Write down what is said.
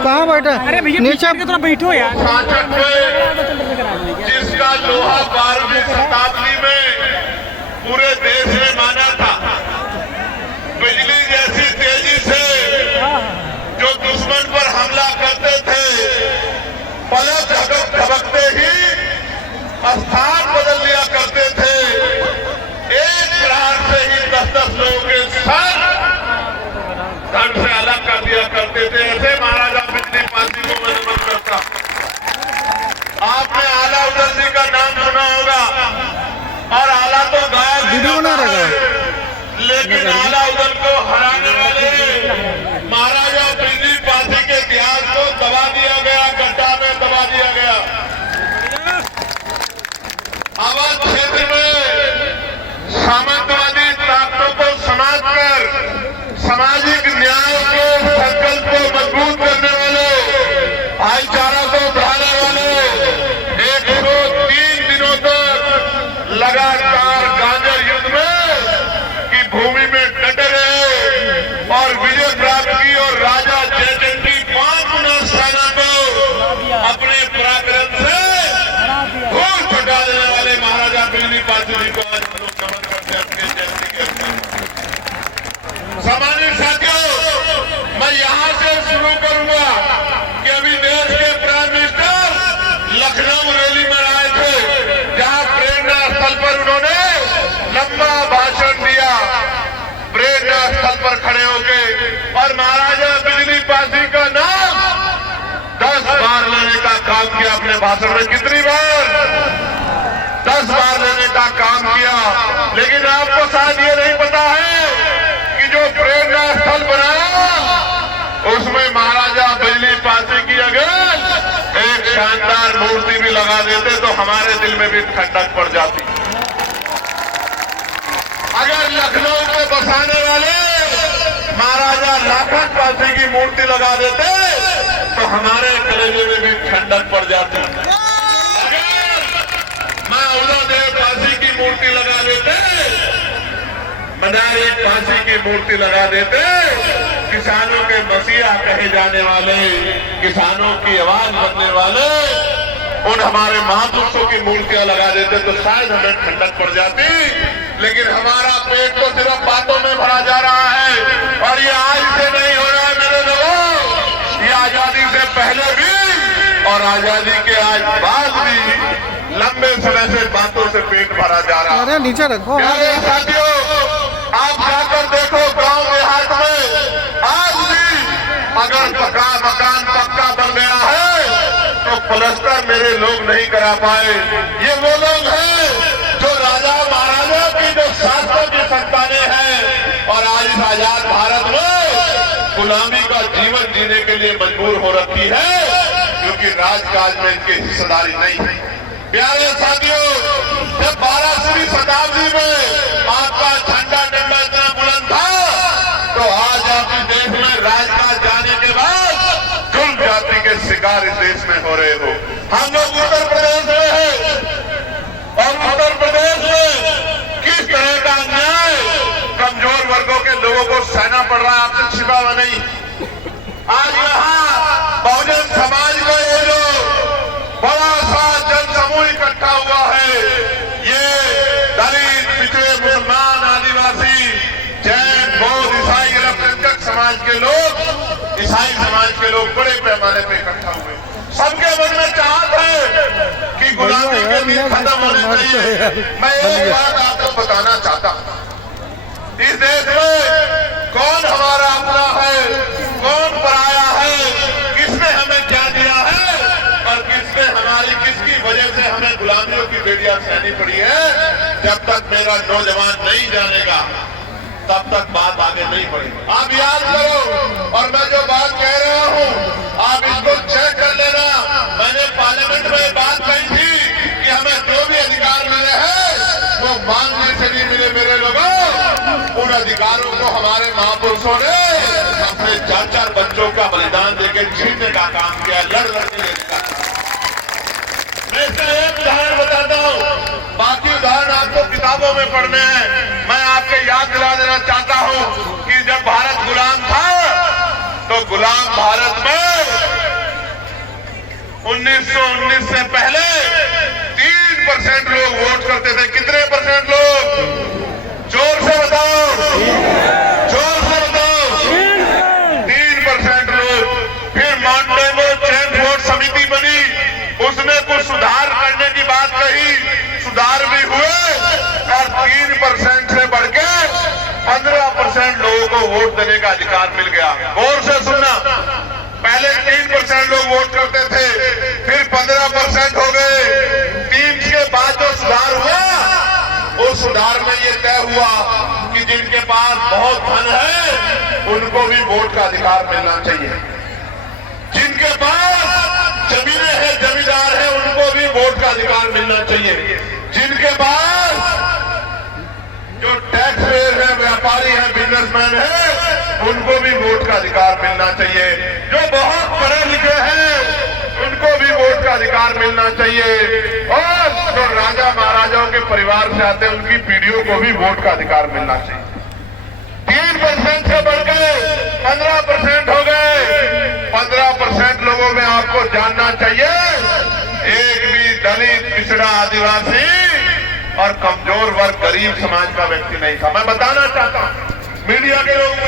कहाँ बैठे? अरे भैया नीचे थोड़ा बैठो यार। जिसका लोहा 12वीं शताब्दी में पूरे देश में माना था, बिजली जैसी तेजी से जो दुश्मन पर हमला करते थे, पलक झपकते ही स्थान बदल लिया करते थे। एक प्रहार से ही 10-10 लोगों के सर धड़ से अलग कर दिया करते थे। ऐसे महाराजा बिजली पासी को मैं नमन करता। आपने आला उदल जी का नाम सुना होगा, और आला तो गायब है, लेकिन आला उदल को हराने वाले महाराजा बिजली पासी के इतिहास को दबा दिया गया, गड्ढा में दबा दिया गया। अवध क्षेत्र में सामंतवादी ताकतों को समाप्त कर सामाजिक न्याय के संकल्प को मजबूत करने वाले, भाईचारा को बढ़ाने वाले 103 दिनों तक लगातार गांजर युद्ध में की भूमि में डटे रहे और विजय प्राप्त की, और राजा जयचंद की 5 गुना सेना को अपने पराक्रम से घोर छुटा देने वाले महाराजा बिजली पासी जी को आज हम लोग नमन करते हैं अपने जयंती के अवसर। सामान्य साथियों, मैं यहां से शुरू करूंगा कि अभी देश के प्राइम मिनिस्टर लखनऊ रैली में आए थे, जहां प्रेरणा स्थल पर उन्होंने लंबा भाषण दिया। प्रेरणा स्थल पर खड़े होके और महाराजा बिजली पासी का नाम 10 बार लेने का काम किया अपने भाषण में। कितनी बार? 10 बार लेने का काम किया। लेकिन आपको शायद ये नहीं पता है कि जो प्रेरणा स्थल बनाया उसमें महाराजा बिजली पासी की अगर एक शानदार मूर्ति भी लगा देते तो हमारे दिल में भी ठंडक पड़ जाती। अगर लखनऊ को बसाने वाले महाराजा लाखन पासी की मूर्ति लगा देते तो हमारे कलेजे में भी ठंडक पड़ जाती। अगर मां उदयदेव पासी की मूर्ति लगा देते, मदारी पासी की मूर्ति लगा देते, किसानों के मसीहा कहे जाने वाले, किसानों की आवाज बनने वाले उन हमारे महापुरुषों की मूर्तियां लगा देते तो शायद हमें ठंडक पड़ जाती। लेकिन हमारा पेट तो सिर्फ बातों में भरा जा रहा है, और ये आज से नहीं हो रहा है मेरे लोगों, ये आजादी से पहले भी और आजादी के आज बाद भी लंबे समय से बातों से पेट भरा जा रहा है। अरे नीचे रखो। प्यारे साथियों, आप जाकर देखो गांव देहात में आज भी अगर मकान पक्का बन गया है तो प्लस्तर मेरे लोग नहीं करा पाए। ये वो लोग हैं जो राजा महाराजा की जो शासकों की संतानें हैं और आज इस आजाद भारत में गुलामी का जीवन जीने के लिए मजबूर हो रखी है, क्योंकि राजकाज में इनकी हिस्सेदारी नहीं है। प्यारे साथियों, जब 12वीं शताब्दी में आपका झंडा डंडा इतना बुलंद था, तो आज आप इस देश में राजकाज जाने के बाद जुल्म जाति के शिकार इस देश में हो रहे हो। हम लोग उत्तर प्रदेश में हैं, और उत्तर प्रदेश में किस तरह का अन्याय कमजोर वर्गों के लोगों को सहना पड़ रहा है, आपसे छिपा हुआ नहीं। आज यहाँ बहुजन समाज का ये जो बड़ा सा जन समूह इकट्ठा हुआ है, ये दलित, पिछड़े, मुसलमान, आदिवासी, जैन, बौद्ध, ईसाई, अल्पसंख्यक समाज के लोग, ईसाई समाज के लोग बड़े पैमाने पे इकट्ठा हुए। सबके मन में चाहत है कि गुलामी के दिन खत्म होने चाहिए। मैं एक बात आपको बताना चाहता हूं, इस देश में कौन हमारा अपना है, कौन पराया है, किसने हमें क्या दिया है और किसने हमारी किसकी वजह से हमें गुलामियों की बेड़ियां सहनी पड़ी है। जब तक मेरा नौजवान नहीं जानेगा तब तक बात आगे नहीं बढ़ेगी। आप याद करो, और मैं जो बात कह रहा हूं आप इसको चेक कर लेना। मैंने पार्लियामेंट में बात कही थी कि हमें जो भी अधिकार मिले हैं वो मांगने से नहीं मिले मेरे लोगों। उन अधिकारों को हमारे महापुरुषों ने अपने 4-4 बच्चों का बलिदान देकर छीनने का काम किया, लड़ के अधिकार। मैं इसका एक उदाहरण बताता हूँ, बाकी उदाहरण आपको किताबों में पढ़ने हैं। मैं आपके याद दिला देना चाहता हूँ कि जब भारत गुलाम था तो गुलाम भारत में 1919 से पहले 3% लोग वोट करते थे। कितने परसेंट लोग? जोर से बताओ, जोर से बताओ। 3% लोग। फिर मॉन्टेगो चेन वोट समिति बनी, उसने कुछ सुधार करने की बात कही, सुधार भी हुए और 3% से बढ़कर 15% लोगों को वोट देने का अधिकार मिल गया। गौर से सुनना, पहले 3% लोग वोट करते थे, फिर 15% हो गए। 3 के बाद जो सुधार हुआ, उस सुधार में ये तय हुआ कि जिनके पास बहुत धन है उनको भी वोट का अधिकार मिलना चाहिए। जिनके पास जमीनें हैं, जमींदार हैं, उनको भी वोट का अधिकार मिलना चाहिए। जिनके पास जो टैक्स पेयर है, व्यापारी है, बिजनेसमैन है, उनको भी वोट का अधिकार मिलना चाहिए। जो बहुत पढ़े लिखे हैं उनको भी वोट का अधिकार मिलना चाहिए। और जो राजा महाराजाओं के परिवार से आते हैं उनकी पीढ़ियों को भी वोट का अधिकार मिलना चाहिए। 3% से बढ़ के 15% हो गए। 15% लोगों में आपको जानना चाहिए, एक भी दलित, पिछड़ा, आदिवासी और कमजोर वर्ग, गरीब समाज का व्यक्ति नहीं था। मैं बताना चाहता हूं, मीडिया के लोग